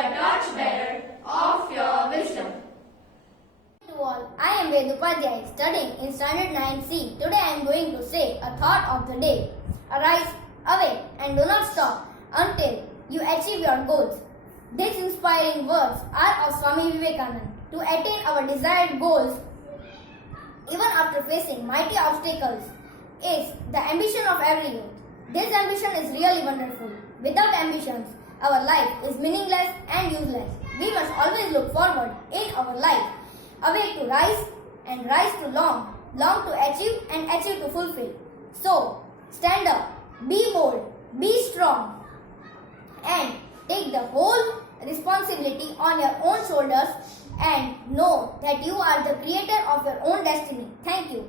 a torchbearer of your wisdom. To all, I am Vedupadhyay, studying in Standard 9C. Today I am going to say a thought of the day. Arise, awake, and do not stop until you achieve your goals. These inspiring words are of Swami Vivekananda. To attain our desired goals, even after facing mighty obstacles, is the ambition of every youth. This ambition is really wonderful. Without ambitions, our life is meaningless and useless. We must always look forward in our life, awake to rise and rise to long to achieve and achieve to fulfill. So, stand up, be bold, be strong, and take the whole responsibility on your own shoulders and know that you are the creator of your own destiny. Thank you.